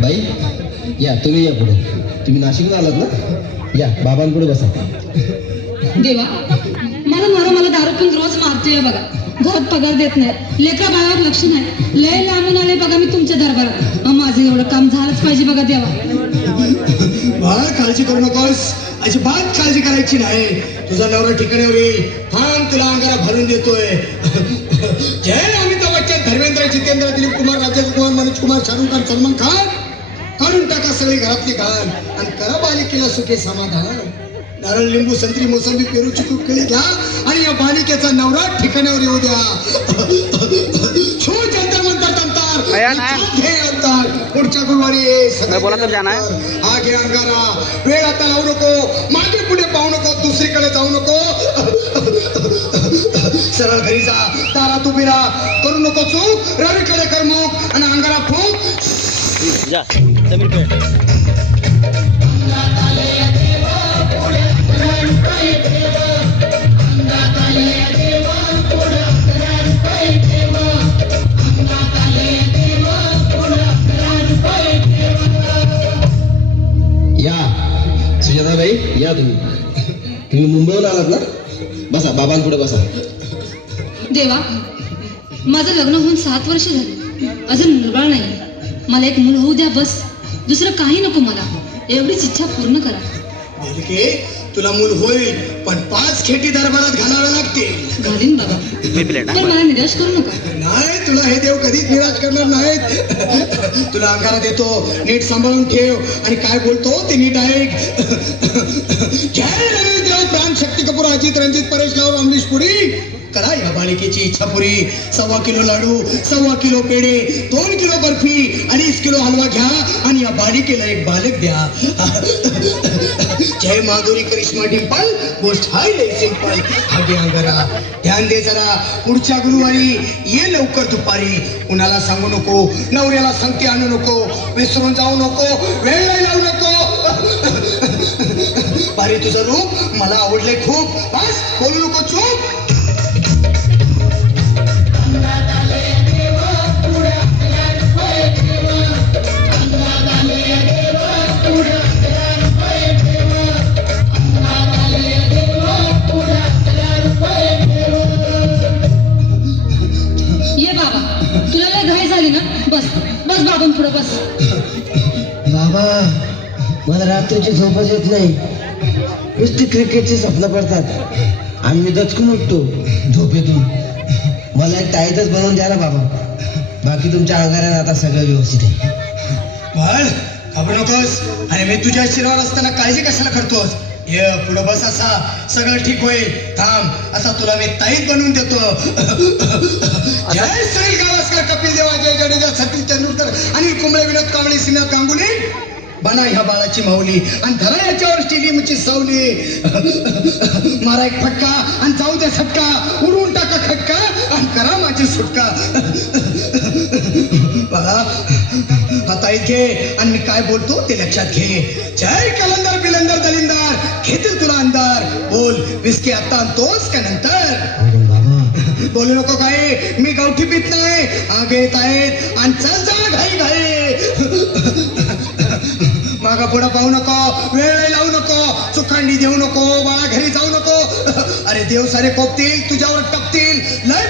बाई या, तुम्ही या पुढे. तुम्ही नाशिकला आलात ना? या बाबांपुढे बसा. देवा, मला दारू पण रोज मारतोय बघा. घरात पगार देत नाही, लेकरा बाळावर लक्ष नाही. लय लांबून आले बघा मी तुमच्या दरबारात. माझं एवढं काम झालंच पाहिजे बघा देवा. बाळ काळजी करू नकोस, अजिबात काळजी करायची नाही. तुझा नवरा ठिकाण्यावर येईल. थांब, तुला अंगारा भरून देतोय. जय अमिताभ बच्चन, धर्मेंद्र, जितेंद्र, दिलीप कुमार, राजेश कुमार, मनोज कुमार, शाहरुख खान, सलमान खान, काढून टाका सगळी घरातली घाण आणि करा बालिकेला सुखे समाधान. नारळ, लिंबू, संत्री, मोसंबी, पेरू, चिकू, केळी घ्या आणि या बालिकेचा नवरा ठिकाण्यावर येऊ द्या. छो जंतर मंतर अंतर पुढच्या गुरुवारी बोला तर जाना हा घे अंगारा. वेळ आता लावू नको, मागे पुढे पाहू नको, दुसरीकडे जाऊ नको. सरळ घरी जा, दारात उभी राहा, करू नको चूक. रवीकडे कर मुख आणि अंगारा फूक. जा जमीन पे. या सुजाताबाई, या तुम्ही मुंबईला आलात ना? बसा, बाबांपुढे बसा. देवा, माझं लग्न होऊन 7 वर्ष झाले, अजून मुलबाळ नाही. मला एक मूल होऊ द्या बस. दुसरं काही नको मला. एवढीच इच्छा पूर्ण करा. बालिके, तुला मूल होईल, पण 5 खेटी दरबारात घालाव्या लागतील. घालीन बाबा, पण मला निराश करू नका. नाही, तुला हे देव कधीच निराश करणार नाहीत. तुला अंगारा देतो, नीट सांभाळून ठेव आणि काय बोलतो ते नीट ऐक. जय रवींद्र, प्राण, शक्ती कपूर, अजित, रणजित, परेश लाव, अमरीश पुरी, करा या बालिकेची इच्छा पुरी. 1.25 किलो लाडू, 1.25 किलो पेढे, 2 किलो बर्फी, 2.5 किलो हलवा घ्या आणि या बालिकेला एक बालक द्या. जय माधुरी, करिश्मा, डिंपल, गोष्ट हाय लय सिंपल. आगे अंगारा, ध्यान दे जरा. पुढच्या गुरुवारी ये लवकर दुपारी. कुणाला सांगू नको, नवऱ्याला संगती आणू नको, विसरून जाऊ नको, वेळ नाही लावू नको. बारे, तुझं रूप मला आवडले खूप. बस, बोलू नको, चूप. ये बाबा, तुला लय घाई झाली ना? बस बस बाबांपुढे बस. बाबा, मला रात्रीची झोपच येत नाही. नुसती क्रिकेटची स्वप्न पडतात आणि मी दचकून उठतो झोपेतून. मला एक ताईतच बनवून द्या ना बाबा. बाकी तुमच्या अंगाराने आता सगळं व्यवस्थित आहे. बाळ, घाबरू नकोस. अरे मी तुझ्या शिरावर असताना काळजी कशाला करतोस? ये पुढं बस, असा सगळं ठीक होईल. थांब, असा तुला मी ताईत बनवून देतो. जय सुनील गावस्कर, कपिल देव, जय जडेजा, सतीश तेंडुलकर, अनिल कुंबळे, विनोद कांबळे, श्रीनाथ गांगुली, बना ह्या बाळाची माऊली आणि धरा याच्यावर स्टेडियमची सावली. मारा एक फटका आणि जाऊ द्या सटका, उडवून टाका खटका आणि करा माझी सुटका. बाळा, आता घे आणि मी काय बोलतो ते लक्षात घे. जय कलंदर, बिलंदर, दलिंदर, घेतील तुला अंधार. बोल, विस्की आता आणतोस का नंतर? बोलू नको काय, मी गावठी पित नाही. आगे येत आहेत आणि चल जा घाई घाई. मागा पुढं पाहू नको, वेळ लावू नको, चुकांडी देऊ नको, बाळा घरी जाऊ नको. अरे देव सारे कोपतील, तुझ्यावर टपतील. लय